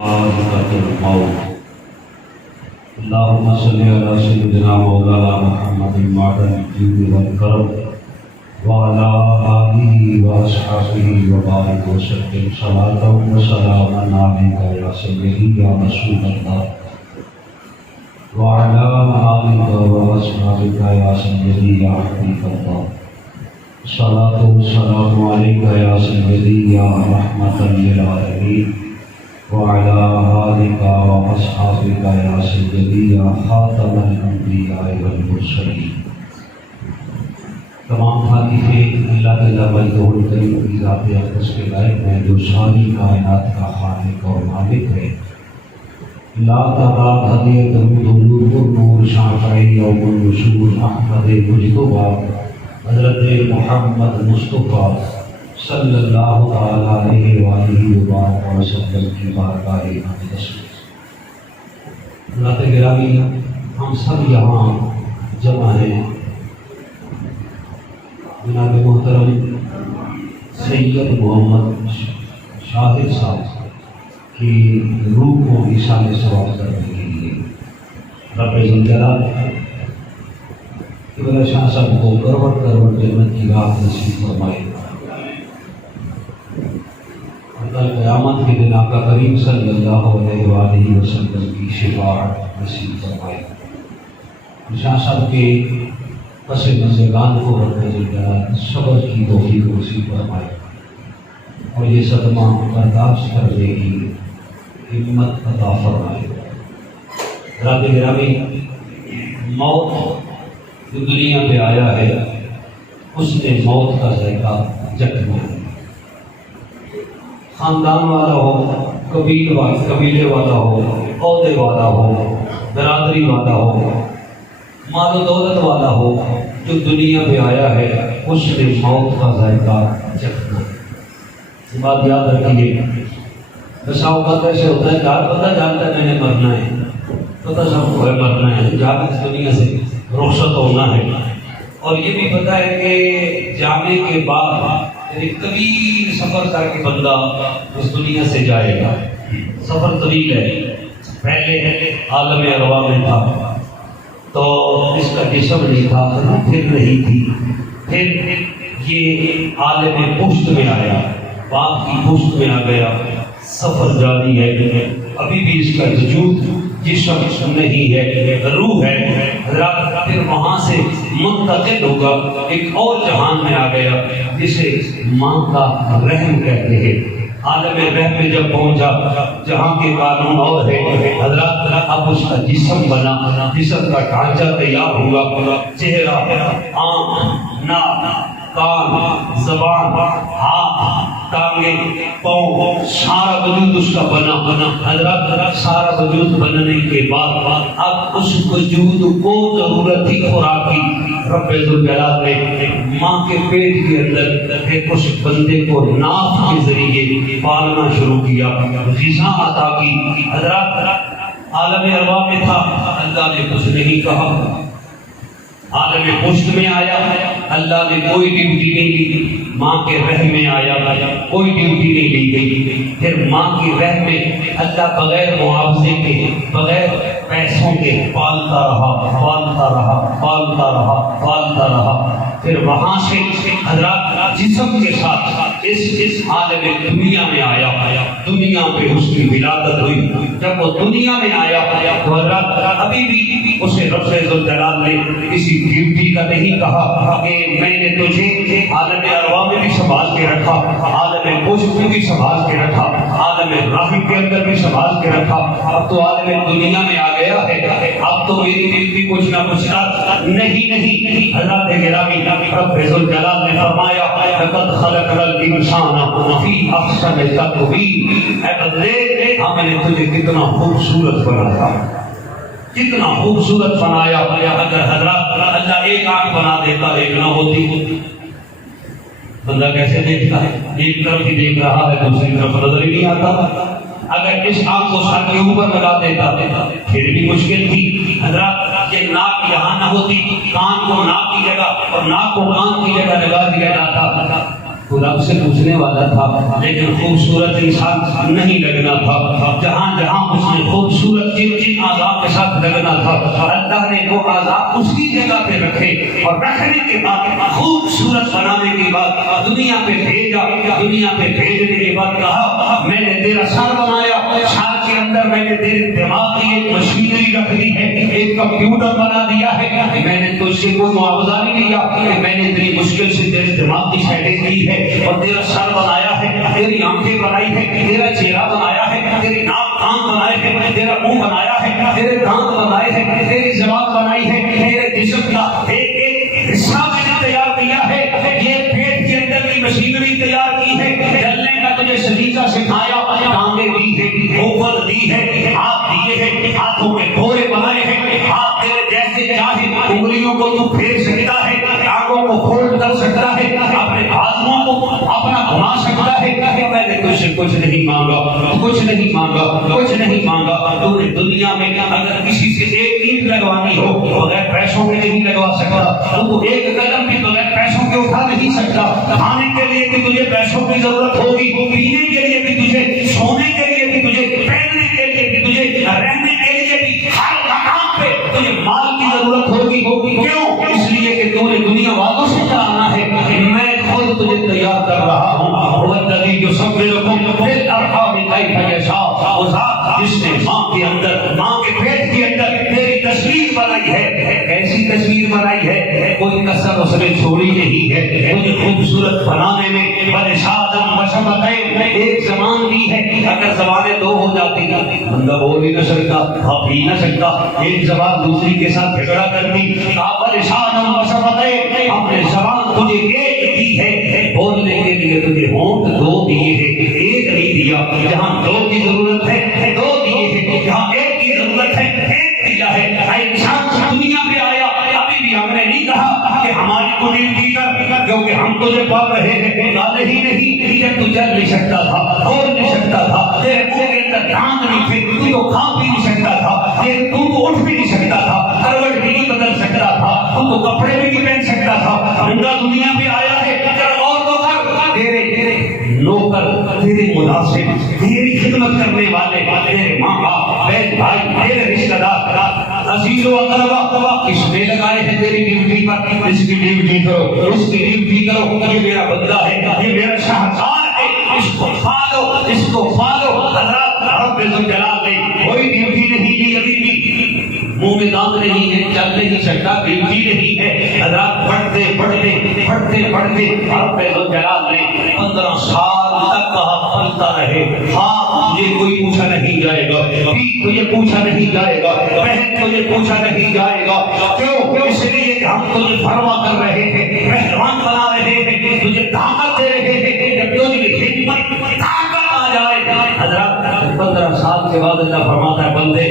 الموت اللهم صل على سيدنا مولانا محمد معدن الجود والكرم وعلى آله وأصحابه وبارك وسلم صلاة وسلاما عليك يا سيدي يا رسول الله وعلى آلك وأصحابك يا سيدي يا حبيب الله صلاة والسلام عليك يا سيدي يا رحمة للعالمين وعلى آلك وأصحابك يا سيدي يا خاتم الأنبياء والمرسلين۔ تمام تعریفیں اللہ تعالیٰ مجدہ الکریم کی ذات اقدس کے لائق ہیں جو ساری کائنات کا خالق اور مالک ہے۔ لا تعداد ہدیت درود و نور شافعی یوم النشور احمد مجتبیٰ حضرت محمد مصطفیٰ صلی اللہ تعالیٰ علیہ وآلہ وبارک وسلم کی بارگاہ اقدس۔ حضرات گرامی، ہم سب یہاں جمع ہیں جناب محترم سید محمد شاہد صاحب کی روح کو ایصال ثواب کرنے کے لیے رب ذوالجلال قبلہ شاہ صاحب کو کروڑ کروڑ جنت کی راہ نصیب فرمائے۔ کل قیامت کے دن آقا کریم صلی اللہ علیہ وآلہ وسلم کی شفاعت نصیب فرمائے۔ شاہ صاحب کے پس منظرگان کو رب ذوالجلال صبر کی توفیق نصیب فرمائے اور یہ صدمہ برداشت کرنے کی ہمت عطا فرمائے۔ حضرات گرامی، موت جو دنیا پہ آیا ہے اس نے موت کا ذائقہ چکھنا ہے۔ خاندان والا ہو، قبیلے والا ہو، عہدے والا ہو، برادری والا ہو، مال و دولت والا ہو، جو دنیا پہ آیا ہے اس نے موت کا ذائقہ چکھنا ہے۔ یہ بات یاد رکھیے۔ بسا اوقات ایسے ہوتا ہے کہ پتہ جانتا ہے میں نے مرنا ہے، پتہ سب کو ہے مرنا ہے، جا کے اس دنیا سے رخصت ہونا ہے، اور یہ بھی پتہ ہے کہ جانے کے بعد ایک طویل سفر کر کے بندہ اس دنیا سے جائے گا۔ سفر طویل ہے۔ پہلے عالم ارواح میں تھا تو اس کا جسم نہیں تھا، پھر نہیں تھی، پھر یہ عالم پشت میں آیا، باپ کی پشت میں آ گیا، سفر جاری ہے، ابھی بھی اس کا وجود جسم نہیں ہے، روح ہے۔ حضرات پھر وہاں سے منتقل ہوگا، ایک اور جہان میں آ گیا جسے ماں کا رحم کہتے ہیں۔ عالم رحم میں جب پہنچا، جہاں کے قانون اور ہے، حضرات اب اس کا جسم بنا، جسم کا ڈھانچہ تیار ہوا، چہرہ، آنکھ، ناک، کان، زبان، ہاتھ، ٹانگیں، پاؤں، سارا وجود اس کا بنا۔ حضرات سارا وجود بننے کے بعد اب اس وجود کو ضرورت ہی خوراک کی رب ذوالجلال نے ماں کے پیٹ کے اندر ایک اس بندے کو ناف کے ذریعے پالنا شروع کیا، غذا عطا کی۔ حضرات عالم ارواح میں تھا، اللہ نے کچھ نہیں کہا۔ عالم پشت میں آیا، اللہ نے کوئی ڈیوٹی نہیں لی۔ ماں کے رحم میں آیا، کوئی ڈیوٹی نہیں لی گئی۔ پھر ماں کی رحم میں اللہ بغیر معاوضے کے، بغیر پیسوں کے پالتا رہا، پالتا رہا، پالتا رہا، پالتا رہا۔ پھر وہاں سے حضرات جسم کے ساتھ اس عالم دنیا میں آیا، دنیا پہ اس کی ولادت ہوئی۔ جب وہ دنیا میں آیا تو حضرات ابھی بھی اسے رب ذوالجلال نے کسی ڈیوٹی کا نہیں کہا کہ میں نے تجھے عالم ارواح میں بھی سنبھال کے رکھا، عالم پشت میں بھی سنبھال کے رکھا، عالم رحم کے اندر بھی سنبھال کے رکھا۔ اب تو عالم دنیا میں آ گیا ہے، اب تو میری ڈیوٹی کچھ نہ کچھ نہیں۔ حضرات گرامی، رب ذوالجلال نے فرمایا لقد خلقنا الانسان فی احسن تقویم۔ اے بندے، ہم نے تجھے کتنا خوبصورت بنایا، کتنا خوبصورت بنایا۔ اگر حضرات اللہ ایک آنکھ بنا دیتا، ایک نہ ہوتی، بندہ کیسے دیکھتا ہے؟ ایک طرف ہی دیکھ رہا ہے، دوسری طرف نظر ہی نہیں آتا۔ اگر اس آنکھ کو سر کے اوپر لگا دیتا پھر بھی مشکل تھی۔ حضرات یہ ناک یہاں نہ ہوتی، کان کو ناک کی جگہ اور ناک کو کان کی جگہ لگا دیا جاتا، تو رب سے پوچھنے والا تھا لیکن خوبصورت انسان نہیں لگنا تھا. جہاں جہاں اس نے خوبصورت جن اعضاء کے ساتھ لگنا تھا اللہ نے وہ اعضاء اس کی جگہ پہ رکھے اور رکھنے کے بعد خوبصورت بنانے کے بعد دنیا پہ بھیجا. دنیا پہ بھیجنے کے بعد کہا میں نے تیرا سر بنایا, سر کے اندر میں نے تیرے دماغ کی ایک مشینری رکھ دی ہے, ایک کمپیوٹر بنا دیا ہے. میں نے تجھ سے کوئی معاوضہ نہیں لیا کہ میں نے اتنی مشکل سے تیرے دماغ کی سیٹنگ کی ہے اور تیرا سر بنایا ہے, تیری آنکھیں بنائی ہے, تیرا چہرہ بنایا ہے, تیری ناک کان بنائے ہیں, تیرا منہ بنایا ہے, تیرے دانت بنائے ہیں, تیری زبان بنائی ہے, تیرے جسم کا ایک ایک حصہ میں نے تیار کیا ہے. یہ پیٹ کے اندر کی مشینری تیار کی ہے, چلنے کا تجھے سلیقہ سکھایا, ٹانگیں دی ہے, اوپر دی ہے, ہاتھ دیے ہیں, ہاتھوں میں گھوڑے بنائے ہیں, ہاتھ تیرے جیسے چاہے انگلیوں کو تو پھیر سکتا ہے, ٹانگوں کو فولڈ کر سکتا ہے, اپنے بازوؤں کو اپنا گھما سکتا ہے. میں نے تجھ سے کچھ نہیں مانگا, کچھ نہیں مانگا, کچھ نہیں مانگا. تو نے دنیا میں اگر کسی سے ایک اینٹ لگوانی ہو بغیر پیسوں کے نہیں لگوا سکتا, تو ایک قدم بھی بغیر پیسوں کے اٹھا نہیں سکتا. کھانے کے لیے بھی تجھے پیسوں کی ضرورت ہوگی, پینے کے لیے بھی تجھے, سونے کے لیے بھی تجھے, پہننے کے لیے بھی تجھے, رہنے کے لیے بھی, ہر مقام پہ تجھے مال کی ضرورت ہوگی. کیوں؟ اس لیے کہ تو نے دنیا والوں سے چاہنا ہے. میں خود تجھے تیار کر رہا ہوں. والذی یصورکم فی الارحام کیف یشاء, وہ ذات جس نے ماں کے اندر, ماں کے پیٹ کے اندر تیری تصویر بنائی ہے. کیسی تصویر بنائی ہے؟ کوئی کسر اس نے چھوڑی نہیں ہے. مجھے خوبصورت بنانے میں بنشادم مشبتیں ایک زبان دی ہے. اگر زبانیں دو ہو جاتی بندہ بول بھی نہ سکتا, کھا پی نہ سکتا, ایک زبان دوسری کے ساتھ جھگڑا کرتی. بنشادم مشبتیں, ہم نے زبان تجھے ایک دی ہے, بولنے کے لیے تجھے ہونٹ دو دیے ہیں, ایک نہیں دیا. جہاں دو کی ضرورت ہے دو دیے ہیں, جہاں ایک کی ضرورت ہے ایک دیا ہے. انسان دنیا پہ آیا, ابھی بھی ہم نے نہیں کہا کہ ہماری کو ڈیوٹی کر, کیونکہ ہم تجھے پڑھ رہے ہیں. گالے ہی نہیں کہ تو چل نہیں سکتا تھا, بول نہیں سکتا تھا, تیرے منہ کے اندر دانت نہیں تھے, تو تو کھا بھی نہیں سکتا تھا, تو اٹھ بھی نہیں سکتا تھا, کروٹ بھی نہیں بدل سکتا تھا, تو کپڑے بھی نہیں پہن سکتا تھا. بندہ دنیا پہ آیا ہے, اور تو تیرے نوکر, تیرے ملازم, تیری خدمت کرنے والے, تیرے ماں باپ, بہن بھائی, تیرے رشتہ دار, عزیز و اقربا کس نے لگائے ہیں تیری ڈیوٹی پر. اس کی ڈیوٹی کرو, اس کی ڈیوٹی کرو. یہ میرا بندہ ہے, یہ میرا شاہکار ہے, اس کو پالو, اس کو پالو. حضرات رب ذوالجلال نے کوئی ڈیوٹی نہیں دی ابھی بھی. منہ میں دانت نہیں ہے, چل نہیں سکتا, ڈیوٹی نہیں ہے. حضرات پڑھتے پڑھتے پڑھتے پڑھتے رب ذوالجلال نے 15 سال تک کہا پھلتا رہے. ہاں تجھے کوئی پوچھا نہیں جائے گا, تجھے پوچھا نہیں جائے گا, بہن تجھے پوچھا نہیں جائے گا. کیوں؟ اس لیے کہ ہم تجھے فرما کر رہے ہیں, پہلوان بنا رہے ہیں, تجھے طاقت دے رہے ہیں. جب تجھے ہمت طاقت آ جائے. حضرات 15 سال کے بعد اللہ فرماتا ہے بندے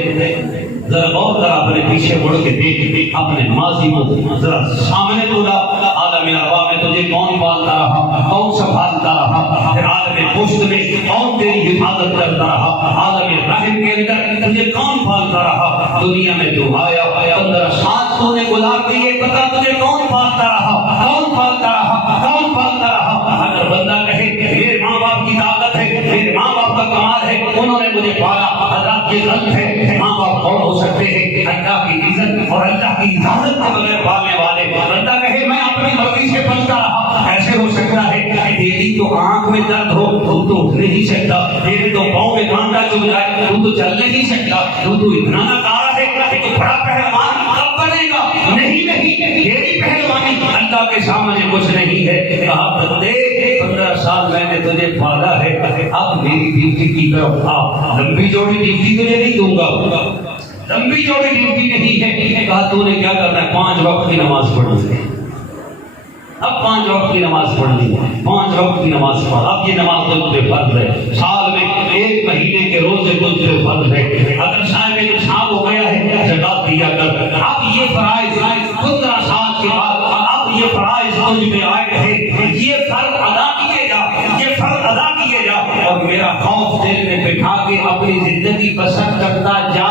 ذرا غور کر, اپنے پیچھے مڑ کے دیکھ, اپنے ماضی کو ذرا سامنے توڑا. عالم ارواح میں تجھے کون پالتا رہا, کون سنبھالتا رہا, پھر عالم پشت میں کون تیری حفاظت کرتا رہا, عالم رحم کے اندر تجھے کون پالتا رہا. دنیا میں جو آیا 15 سال تو نے گزار دیے, پتا تجھے کون پالتا رہا, کون پالتا رہا, کون پالتا رہا. اگر بندہ کہے میرے ماں باپ کی طاقت ہے, میرے ماں باپ کا کمال ہے, انہوں نے مجھے پالا, حضرات یہ غلط ہے. ماں باپ کون ہو سکتے ہیں؟ اللہ کی عزت اور اللہ کی اجازت کے بغیر پالنے والے. بندہ کہے میں اپنی مرضی سے پلتا رہا, ایسے ہو سکتا ہے کہ تیری تو آنکھ میں درد ہو, تو اٹھ نہیں سکتا, تیرے تو پاؤں میں کانٹا چبھ جائے, تو چل نہیں سکتا, تو اتنا ناکارہ ہے کہ تو بڑا پہلوان کب بنے گا. نہیں نہیں, تیری پہلوانی اللہ کے سامنے کچھ نہیں ہے. کہا بندے 15 سال میں نے تجھے پالا ہے, اب میری ڈیوٹی کی طرف آ. لمبی چوڑی ڈیوٹی تجھے نہیں دوں گا, لمبی چوڑی ڈیوٹی نہیں ہے. کہا تو نے کیا کرنا ہے؟ 5 وقت کی نماز پڑھنی ہے. اب 5 وقت کی نماز پڑھنی ہے, 5 وقت کی نماز پڑھ. اب یہ نماز تجھ پہ فرض ہے, سال میں 1 مہینے کے روزے تجھ پہ فرض ہے. اگر صاحب نصاب ہو گیا ہے زکات دیا کر. اب یہ فرائض 15 سال کے بعد اب یہ فرائض تجھ پہ آئے ہیں, یہ فرض ادا کیے جا, یہ فرض ادا کیے جا. اور میرا خوف دل میں بٹھا کے اپنی زندگی بسر کرتا جا.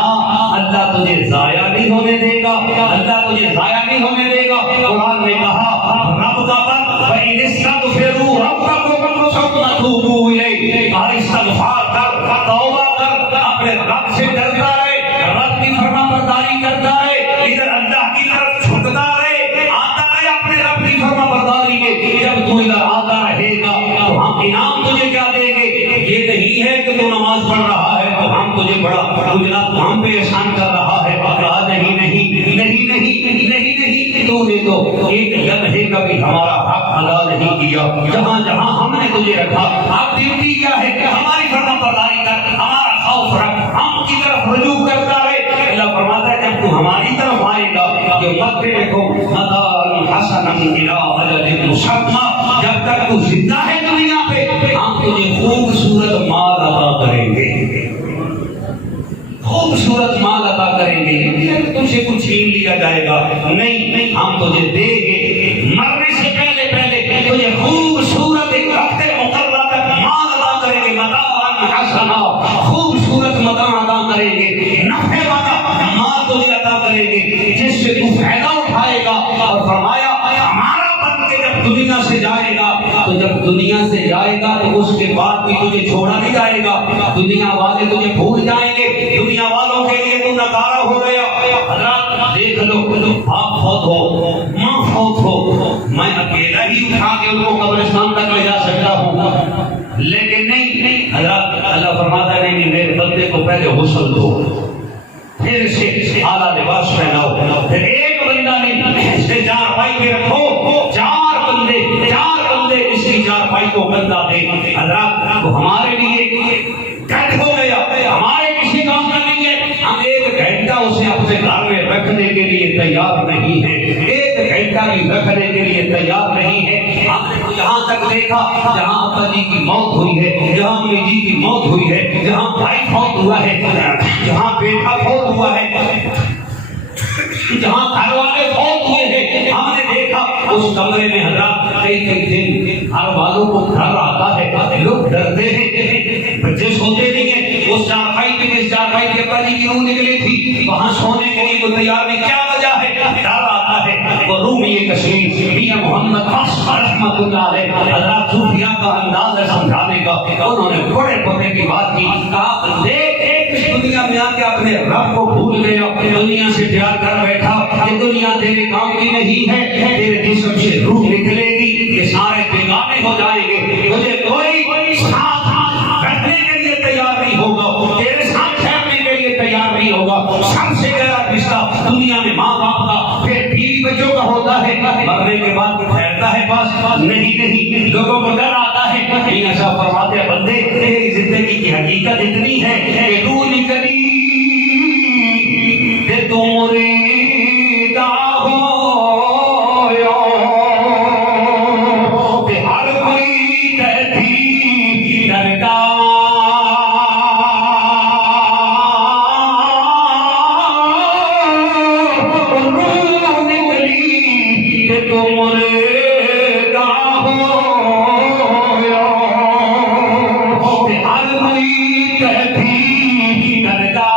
اللہ تجھے ضائع نہیں ہونے دے گا, اللہ تجھے ضائع نہیں ہونے دے گا. قرآن نے کہا رب کا بند فَإِنِ اسْتَغْفِرُوا رَبَّكُمْ ثم توبوا الیہ، اور استغفار کر، توبہ کر، اپنے رب سے ڈرتا رہے، رب کی فرما برداری کرتا رہے، ادھر اللہ کی طرف جھکتا رہے، آتا رہے اپنے رب کی فرما برداری میں۔ جب تو ادھر آتا رہے گا تو ہم انعام تجھے کیا دیں گے؟ یہ نہیں ہے کہ تو نماز پڑھ رہا ہے تو ہم تجھے بڑا اجلا تو ہم پہ احسان کر رہا ہے، کہا نہیں نہیں نہیں نہیں نہیں نہیں، تو نے تو ایک لمحے کا بھی ہمارا حق ادا نہیں کیا، جہاں جہاں ہم نے تجھے رکھا۔ اب ڈیوٹی کیا ہے کہ ہماری فرما برداری کر، ہمارا خوف رکھ، ہم کی طرف رجوع کرتا رہے۔ اللہ فرماتا ہے جب تو ہماری طرف آئے گا، جو مت دیکھو متاع حسنا الی اجل مسمى، جب تک تو زندہ ہے دنیا پہ ہم تجھے خوبصورت مال عطا کریں گے، خوبصورت مال عطا کریں گے، تجھ سے کچھ چھین لیا جائے گا نہیں، ہم تجھے دیں گے، مرنے سے پہلے پہلے تجھے خوبصورت ایک وقت مقررہ تک مال عطا کریں گے، متاع حسنا، خوبصورت متاع عطا کریں گے، نفع والا مال تجھے عطا کریں گے جس سے تو فائدہ اٹھائے گا۔ اور فرمایا ہمارا بن کے جب دنیا سے جائے گا تو جب دنیا سے جائے گا تو اس کے بعد بھی تجھے چھوڑا نہیں جائے گا، دنیا والے تجھے بھول جائیں گے، دنیا والوں کے لیے تو نکارا ہو گیا۔ حضرات دیکھ لو، باپ فوت ہو، ماں فوت ہو، میں اکیلا ہی اٹھا کے ان کو قبرستان تک لے جا سکتا ہوں، لیکن نہیں، حضرات اللہ فرماتا ہے نہیں، میرے بندے کو پہلے غسل دو، پھر اسے اعلیٰ لباس پہناؤ، پھر ایک بندہ نہیں، اس نے چار پائی پہ رکھو، چار بندے اس کی چار پائی کو بندہ دے۔ حضرات وہ ہمارے لیے قید ہو گیا، ہمارے کسی کام کا نہیں ہے، ہم ایک گھنٹہ اسے اپنے گھر میں رکھنے کے لیے تیار نہیں ہے، ایک گھنٹہ بھی رکھنے کے لیے تیار نہیں ہے۔ ہم نے تو یہاں تک دیکھا جہاں ابا جی کی موت ہوئی ہے، جہاں امی جی کی موت ہوئی ہے، جہاں بھائی فوت ہوا ہے، جہاں بیٹا فوت ہوا ہے، جہاں گھر والے فوت ہوئے ہیں، ہم نے دیکھا اس کمرے میں حضرات کئی دن گھر والوں کو ڈر آتا ہے، لوگ ڈرتے ہیں، بچے سوتے نہیں ہیں، اس چارپائی پہ جس چارپائی پہ ابا جی کی روح نکلی تھی وہاں سونے کے لیے وہ تیار نہیں، کیا وجہ ہے؟ ڈر آتا ہے۔ وہ رومی کشمیر میاں محمد بخش رحمۃ اللہ علیہ، حضرات صوفیاء کا انداز ہے سمجھانے کا، انہوں نے بڑے بڑے کی بات کی، کہا بندے اس دنیا میں آ کے اپنے رب کو بھول گیا، دنیا سے پیار کر بیٹھا، یہ دنیا تیرے کام کی نہیں ہے، تیرے جسم سے روح نکلے گی، یہ سارے بیگانے ہو جائیں گے، مجھے کوئی ساتھ رکھنے کے لیے تیار نہیں ہوگا، تیرے ساتھ ٹھہرنے کے لیے تیار نہیں ہوگا۔ سب سے گہرا رشتہ دنیا میں ماں باپ کا، پھر بیوی بچوں کا ہوتا ہے، مرنے کے بعد کوئی ٹھہرتا ہے پاس نہیں، لوگوں کو ڈر آتا ہے۔ میاں صاحب فرماتے ہیں بندے تیری زندگی کی حقیقت اتنی ہے کہ روح نکلی کہ تم مریدہ ہو کہ ہر کوئی کہتی درگاہ، روح نکلی کہ تم مریدہ ہو کہ ہر کوئی کہتی درگاہ،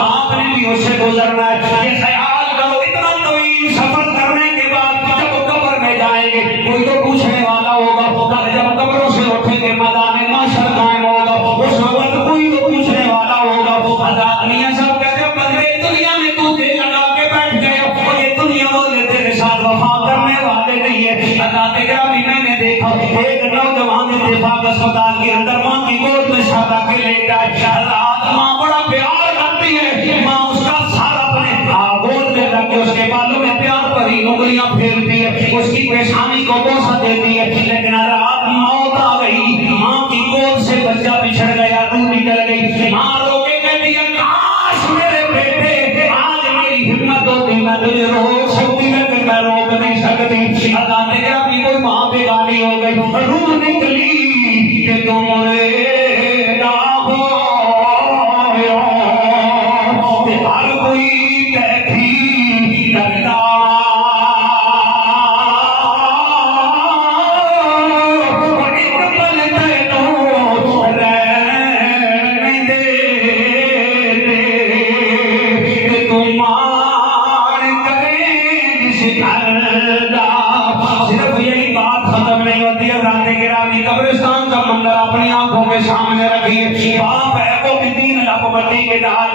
آپ نے بھی اس سے گزرنا ہے۔ یہ خیال کرو اتنا طویل سفر کرنے کے بعد جب قبر میں جائیں گے کوئی تو پوچھنے والا ہوگا، کل جب قبروں سے اٹھیں گے میدان محشر قائم ہوگا، اس وقت کوئی تو پوچھنے والا ہوگا۔ حضرات میاں صاحب کہتے ہیں بندے دنیا میں تو دل لگا کے بیٹھ گئے اور یہ دنیا والے تیرے ساتھ وفا کرنے والے نہیں ہے۔ اللہ تیرا بھی میں نے دیکھا ایک نوجوان اتفاق اسپتال کے اندر ماں کی گود میں شادہ کے لے جائے، ماں بڑا پیار کرتی ہے، ماں اس کا سارا اپنے گود میں رکھ کے اس کے بالوں میں پیار بھری انگلیاں پھیرتی ہے، اس کی پیشانی کو بوسہ دیتی ہے، لیکن رات موت آ گئی، ماں کی گود سے بچہ بچھڑ گیا، روح نکل گئی، ماں رو کے کہتی ہے کاش میرے بیٹے آج میری ہمت ہوتی میں تجھے روک سکتی لیکن میں روک نہیں سکتی۔ اللہ نے کہا بھی کوئی ماں بیگانی ہو گئی، روح نکلی کہ تم مریدہ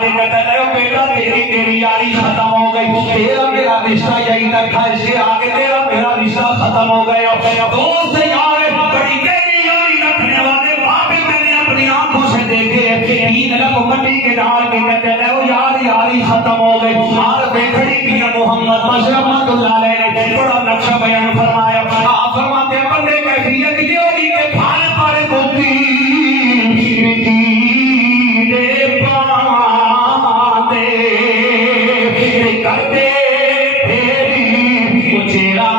کے کہتا ہے بیٹا تیری یاری ختم ہو گئی، تیرا میرا رشتہ یہی تک تھا، اس کے آگے تیرا میرا رشتہ ختم ہو گیا۔ دوست یار بڑی گہری یاری رکھنے والے واقعی میں نے اپنی آنکھوں سے دیکھے، تین لب مٹی کے ڈال کے کہتے ہیں وہ یاری ختم ہو گئی۔ اور بیٹھڑی کیا محمد بشر رحمۃ اللہ علیہ نے بڑا نقشہ بیان فرمایا۔ آپ فرماتے ہیں بندے کیفیت یہ ہوگی کہ پھاڑے پھاڑے ہوتی کرتے تیری چہرہ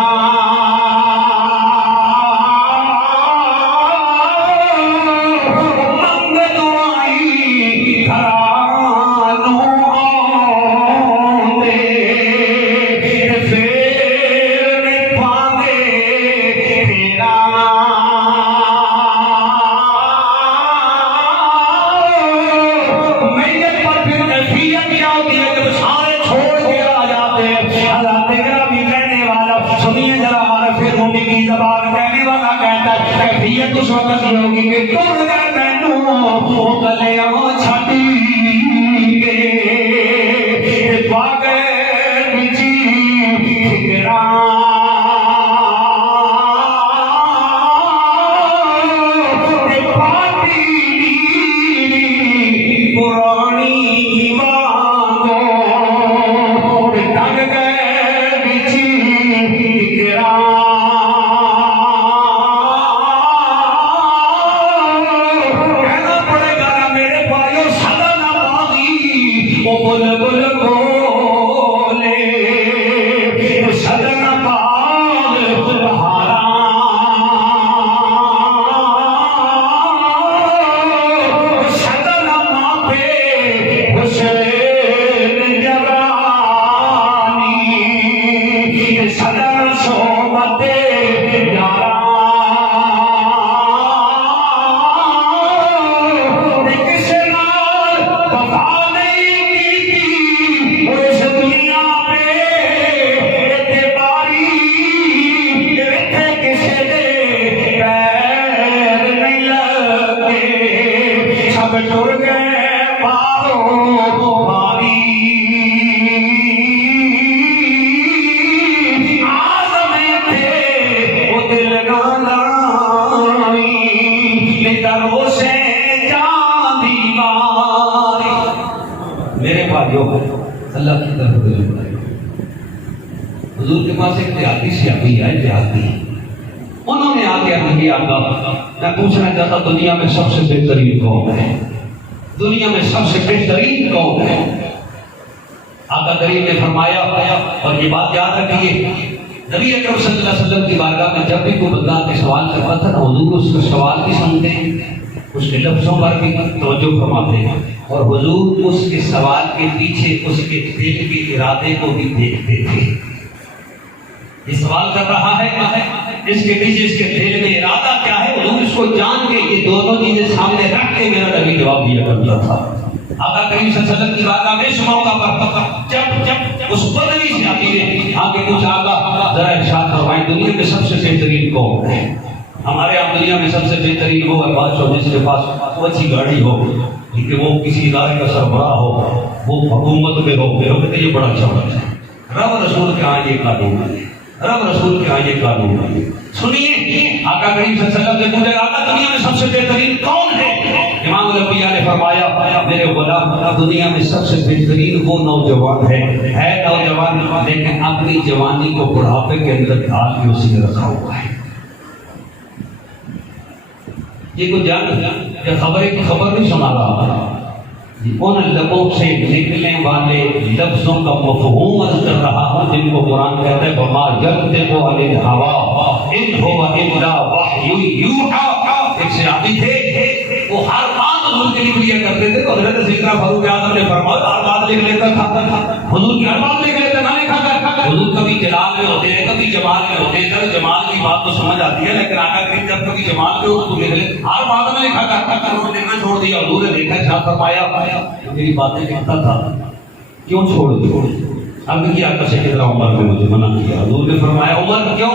منگ دعائی گھرانوں آتے پھر پاندے تیرا میت پر پھر کیفیت کیا ہوتی ہے جب سارے چھوڑ کے آ جاتے ہیں۔ حضرت گرامی کہنے والا سنیے ذرا عارف رومی کی زبان کہنے والا کہتا ہے کیفیت اس وقت یہ ہوگی کہ تم گئے مینوں گلے چھٹی کے پاگے بچی فکراں پرانی مانگو ڈگ گئے بچی فکراں کہنا پڑے گا نا میرے بھائیو سدا نہ باغی وہ بلبل بولے سدا نہ باغ بہارا سدا نہ ماپے حسین جوانی سدا نہ صحبت یارا کسی نال وفا نہیں کی اس دنیا پہ اعتباری رکھے کسی دے پیر نہیں لگے سب ٹر گئے پارو پاری آزمے تھے وہ دل نہ لائی دروں سے جان دیواری۔ میرے بھائیوں اللہ کی طرف دل بنائے، حضور کے پاس ایک دیہاتی سیاحی ہے، دیہاتی انہوں نے آ کے کہا آقا میں پوچھنا چاہتا دنیا میں سب سے بہترین قوم ہے، دنیا میں سب سے بہترین قوم ہے۔ آقا کریم نے فرمایا اور یہ بات یاد رکھیے نبی اکرم صلی اللہ علیہ وسلم کی بارگاہ میں جب بھی کوئی بندہ آ کے سوال کرتا تھا نا حضور اس کے سوال بھی سنتے اس کے لفظوں پر بھی توجہ فرماتے ہیں اور حضور اس کے سوال کے پیچھے اس کے دل کے ارادے کو بھی دیکھتے تھے۔ یہ سوال کر رہا ہے اس کے پیچھے اس کے دل میں ارادہ کیا ہے، حضور اس کو جان کے یہ دونوں چیزیں سامنے رکھ کے میرا نبی جواب دیا کرتا تھا۔ آقا کریم صلی اللہ علیہ وسلم کی بارگاہ میں اس موقع پر جب اس بدوی سے آتی ہے آگے کچھ آقا ذرا ارشاد فرمائیں دنیا میں سب سے بہترین قوم ہے، ہمارے یہاں دنیا میں سب سے بہترین وہ ہے بادشاہ جس کے پاس وہ اچھی گاڑی ہو کہ وہ کسی ادارے کا سربراہ ہو، وہ حکومت میں ہو، کہتے یہ بڑا اچھا بڑا ہے، رب رسول کے ہاں یہ قانون ہے، رب رسول کے ہاں یہ قانون ہے۔ سنیے آقا کریم صلی اللہ علیہ وسلم سے پوچھا آقا دنیا میں سب سے بہترین کون ہے؟ امام الانبیاء نے فرمایا میرے غلام دنیا میں سب سے بہترین وہ نوجوان ہے نوجوان لیکن اپنی جوانی کو بڑھاپے کے اندر ڈال کے اسی نے رکھا ہوا ہے۔ یہ کوئی جان خبر نہیں سنا رہا، ان لبوں سے نکلنے والے لفظوں کا مفہوم عرض کر رہا ہوں جن کو قرآن کہتا ہے وما ينطق عن الهوى ان هو الا وحی یوحی۔ ایک صحابی تھے وہ ہر بات حضور کے لکھ لیا کرتے تھے، تو حضرت سیدنا فاروق اعظم نے فرمایا ہر بات لکھ لیتا تھا، حضور کی ہر بات لکھ لیتا نہ لکھا کر حضور کبھی جلال میں ہوتے ہیں کبھی جمال میں ہوتے ہیں، چلو جمال کی بات تو سمجھ آتی ہے لیکن آقا کریم جب کبھی جمال میں ہو تو لکھ لے، ہر بات میں لکھا کرتا انہوں نے لکھنا چھوڑ دیا، حضور نے دیکھا ارشاد فرمایا میری باتیں لکھتا تھا کیوں چھوڑ دی؟ عرض کیا آقا سے کتنا عمر نے مجھے منع کیا؟ حضور نے فرمایا عمر کیوں؟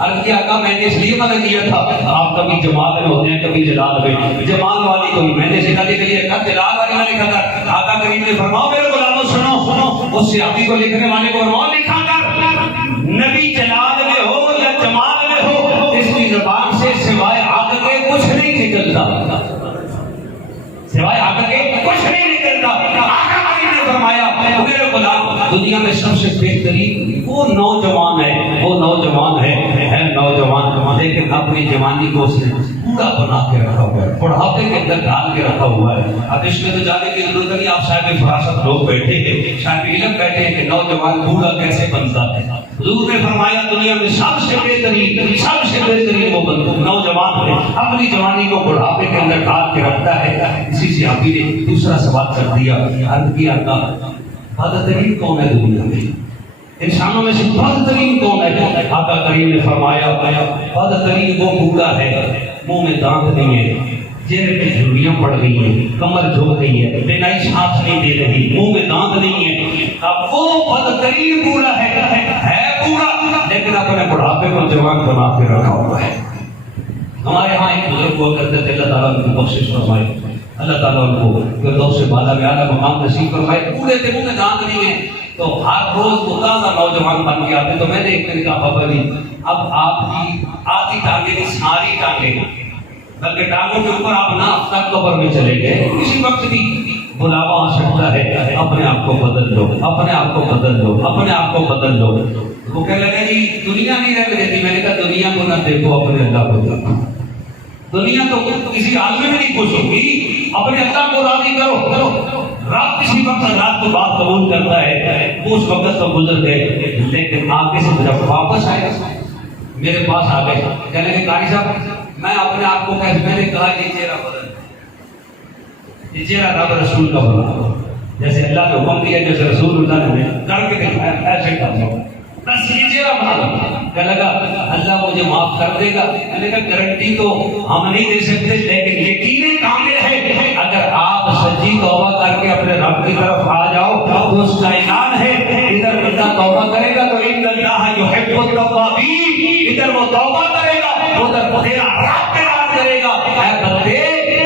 عرض کیا آقا میں نے اس لیے منع کیا تھا آپ کبھی جمال میں ہوتے ہیں کبھی جلال میں، جمال والی کو میں نے سکھانے کے لیے کہا جلال والی نہ لکھا کر۔ آقا کریم نے فرمایا میرے غلاموں سنو، اس صحابی کو لکھنے والے کو فرمایا لکھا کر نبی جلال میں ہو یا جمال میں ہو اس کی زبان سے سوائے حق کے کچھ نہیں نکلتا، سوائے حق کے کچھ نہیں نکلتا۔ آقا کریم نے فرمایا میرے غلام دنیا میں سب سے بہترین وہ نوجوان ہے، وہ نوجوان ہے نوجوان لیکن اپنی جوانی کو اس نے پورا بنا کے رکھا ہوا ہے، بڑھاپے کے اندر ڈال کے رکھا ہوا ہے۔ اب اس میں تو جانے کی ضرورت نہیں، آپ صاحب فراست لوگ بیٹھے ہیں، صاحب علم بیٹھے ہیں کہ نوجوان بوڑھا کیسے بنتا ہے۔ حضور نے فرمایا دنیا میں سب سے بہترین وہ بندہ نوجوان ہے، اپنی جوانی کو بڑھاپے کے اندر ڈال کے رکھتا ہے۔ اسی سے آپ نے دوسرا سوال کر دیا، عرض کیا بدترین کون ہے دنیا میں؟ انسانوں میں سے بدترین کون ہے؟ آقا کریم نے فرمایا بدترین وہ بوڑھا ہے منہ میں دانت نہیں ہے، چہرے پہ جھریاں پڑ گئی ہیں، کمر جھک گئی ہے، بینائی سانس نہیں دے رہی، منہ میں دانت نہیں ہے، اب وہ بدترین بوڑھا ہے بوڑھا لیکن اپنے بڑھاپے کو جوان بنا کے رکھا ہوا ہے۔ ہمارے ہاں ایک بزرگ ہوا کرتے تھے، اللہ تعالیٰ ان کی بخشش فرمائے، اللہ تعالیٰ ان کو فردوس بالا میں اعلیٰ مقام نصیب فرمائے۔ بوڑھے تھے منہ میں دانت نہیں ہے تو ہر روز وہ تازہ نوجوان بن کے آتے، تو میں نے ایک دن کہا بابا جی اب آپ کی آدھی ٹانگیں نہیں ساری ٹانگیں بلکہ ٹانگوں کے اوپر آپ نہ تک قبر میں چلے گئے، کسی وقت بھی بلاوا آ سکتا ہے، اپنے آپ کو بدل لو، اپنے آپ کو بدل لو، اپنے آپ کو بدل لو۔ وہ کہنے لگا جی دنیا نہیں رہ دیتی، میں نے کہا دنیا کو نہ دیکھو اپنے اللہ کو دیکھو، دنیا تو کسی عالم میں نہیں خوش ہوگی، اپنے اللہ کو راضی کرو۔ رات کسی وقت رات کو بات قبول کرتا ہے، اس وقت تو گزر گئے لیکن آگے سے جب واپس آئے میرے پاس آ گئے، کہنے لگے قاری صاحب میں اپنے آپ کو کہتے، میں نے کہا یہ چہرہ بدل، یہ چہرہ رب رسول کا بنا، جیسے اللہ نے حکم دیا، جیسے رسول اللہ نے کر کے دکھایا ایسے کر لو، بس یہ چہرہ بنا دو۔ کہنے لگا اللہ مجھے معاف کر دے گا، میں نے کہا گارنٹی تو ہم نہیں دے سکتے لیکن یقین کامل ہے اگر آپ سچی توبہ کر کے اپنے رب کی طرف آ جاؤ تو اس کا اعلان ہے ادھر بندہ توبہ کرے گا تو ان اللہ یحب التوابین، ادھر وہ توبہ کرے گا ادھر تیرا رب اعلان کرے گا اے بندے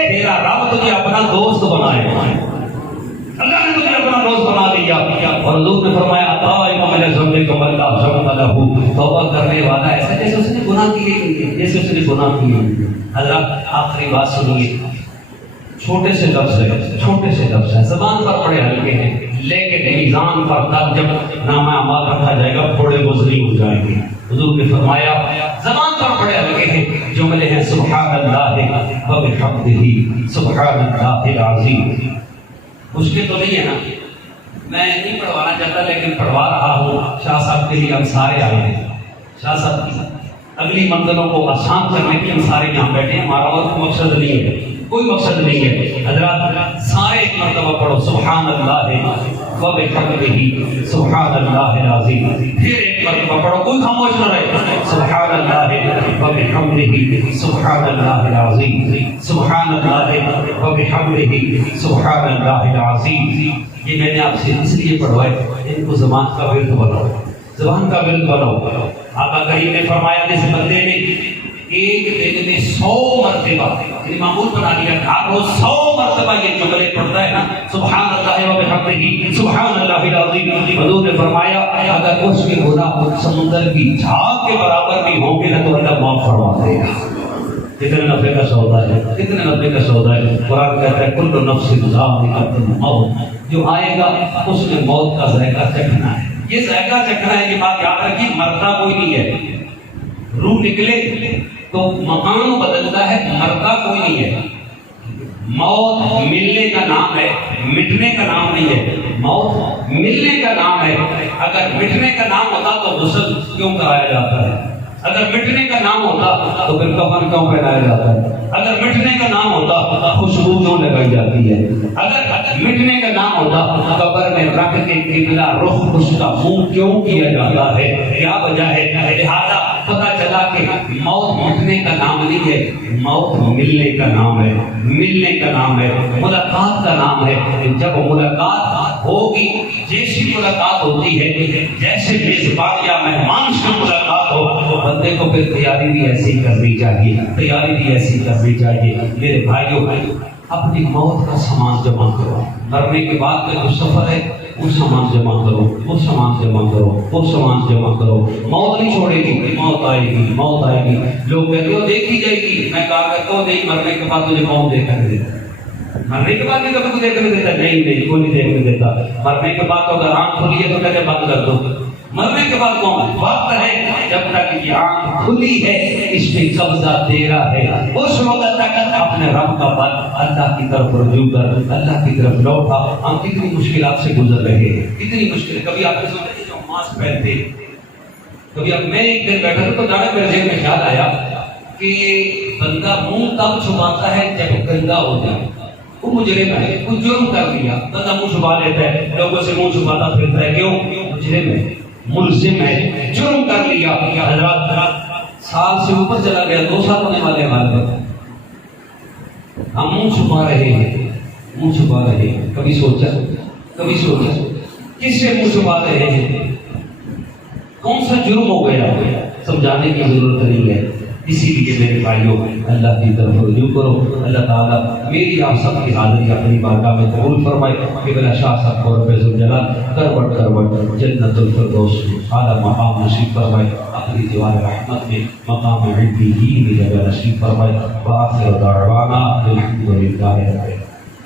تیرا رب تجھے اپنا دوست بنائے گا، اللہ نے تجھے اپنا دوست بنا دیا۔ اور حضور نے فرمایا توبہ کرنے والا ایسا جیسے اس نے گناہ کیے ہوئے، جیسے اس نے گناہ کیے ہوئے۔ حضرات آخری بات سنیے، چھوٹے سے لفظ ہے، زبان پر بڑے ہلکے ہیں لیکن میزان پر تب جب نامہ اعمال رکھا جائے گا تھوڑے وزنی ہو جائیں گے۔ حضور نے فرمایا زبان پر بڑے ہلکے ہیں، جملے ہیں سبحان اللہ و بحمدہ سبحان اللہ العظیم۔ مشکل تو نہیں ہے نا، میں نہیں پڑھوانا چاہتا لیکن پڑھوا رہا ہوں، شاہ صاحب کے لیے ہم سارے آئے ہیں، شاہ صاحب کی اگلی منزلوں کو آسان کرنے کے ہم سارے یہاں بیٹھے ہیں، ہمارا اور کوئی مقصد نہیں ہے، کوئی مقصد نہیں ہے۔ حضرات سارے ایک مرتبہ پڑھو سبحان اللہ و بحمدہ سبحان اللہ العظیم، پھر ایک مرتبہ پڑھو، کوئی خاموش نہ رہے، سبحان اللہ و بحمدہ سبحان اللہ العظیم، سبحان اللہ و بحمدہ سبحان اللہ العظیم۔ یہ میں نے آپ سے اس لیے پڑھوائے ان کو زبان کا ورد بناؤ، زبان کا ورد بناؤ۔ آقا کریم نے فرمایا جس بندے نے ایک دن میں 100 مرتبہ یعنی معمول بنا لیا ہر روز 100 مرتبہ یہ جملے پڑھتا ہے نا سبحان اللہ و بحمدہ سبحان اللہ العظیم، حضور نے فرمایا اگر اس کے گناہ سمندر کی جھاگ کے برابر بھی ہوں گے نا تو اللہ معاف فرما دے گا۔ کتنے نفع کا سودا ہے، کتنے نفع کا سودا ہے۔ قرآن کہتا ہے کل نفس ذائقۃ الموت، جو آئے گا اس نے موت کا ذائقہ چکھنا ہے۔ یہ ذائقہ چکھنا ہے، یہ بات یاد رکھیے، مرتا کوئی نہیں ہے، روح نکلے تو مقام بدلتا ہے، مرتا کوئی نہیں ہے۔ موت ملنے کا نام ہے، مٹنے کا نام نہیں ہے، موت ملنے کا نام ہے۔ اگر مٹنے کا نام ہوتا تو غسل کیوں کرایا جاتا ہے؟ اگر مٹنے کا نام ہوتا تو پھر کفن کیوں پہنایا جاتا ہے؟ اگر مٹنے کا نام ہوتا خوشبو کیوں لگائی جاتی ہے؟ اگر مٹنے کا نام ہوتا قبر میں رکھ کے قبلہ رخ اس کا منہ کیوں کیا جاتا ہے؟ کیا وجہ ہے؟ لہذا پتہ چلا کہ موت مٹنے کا نام نہیں ہے، موت ملنے کا نام ہے، ملنے کا نام ہے، ملاقات کا نام ہے۔ جب ملاقات ہوگی جیسی ملاقات ہوتی ہے جیسے میزبان یا مہمان سے ملاقات ہو بندے کو پھر تیاری بھی ایسی کرنی چاہیے، تیاری بھی ایسی کرنی چاہیے۔ میرے بھائیوں اپنی موت کا سامان جمع کرو، مرنے کے بعد کا جو سفر ہے وہ سامان جمع کرو، وہ سامان جمع کرو، وہ سامان جمع کرو۔ موت نہیں چھوڑے گی، موت آئے گی، موت آئے گی۔ لوگ کہتے ہو دیکھی جائے گی، میں کہا کرتا ہوں نہیں، مرنے کے بعد تجھے کون دیکھا دیتا؟ مرنے کے بعد بھی کبھی کو دیکھنے دیتا؟ نہیں، کوئی نہیں دیکھنے دیتا۔ مرنے کے بعد تو اگر آنکھ کھلی ہے تو کہتے بند کر دو۔ مرنے کے بعد کون وقت ہے جب تک یہ آنکھ کھلی ہے اس پہ قبضہ تیرا ہے، اس وقت تک اپنے رب کا بل اللہ کی طرف رجوع کر، اللہ کی طرف لوٹا۔ ہم کتنی مشکلات سے گزر رہے ہیں، کتنی مشکل۔ کبھی آپ نے سوچا جو ماسک پہنتے، کبھی اب میں ایک دن بیٹھا تو جانے میرے ذہن میں خیال آیا کہ بندہ منہ تب چھپاتا ہے جب گندا ہو جائے۔ وہ مجرم ہے، کچھ جرم کر لیا، بندہ منہ چھپا لیتا ہے، لوگوں سے منہ چھپاتا پھرتا ہے، کیوں؟ مجرم ہے، ملزم ہے، جرم کر لیا۔ حضرات سال سے اوپر چلا گیا، 2 سال ہونے والے ہمارے پر، ہم منہ چھپا رہے ہیں، منہ چھپا رہے ہیں۔ کبھی سوچا کس سے منہ چھپا رہے ہیں؟ کون سا جرم ہو گیا؟ سمجھانے کی ضرورت نہیں ہے۔ اسی لیے میرے بھائیوں اللہ کی طرف رجوع کرو۔ اللہ تعالیٰ میری آپ سب کی حاضری اپنی بارگاہ میں قبول فرمائے کہ بلا شاہ صاحب کو رب ذوالجلال کروٹ جنت الفردوس اعلیٰ مقام نصیب فرمائے، اپنی دیوار رحمت میں مقام علیین میں جگہ نصیب فرمائے۔ وآخر دعوانا الحمد للہ رب العالمین۔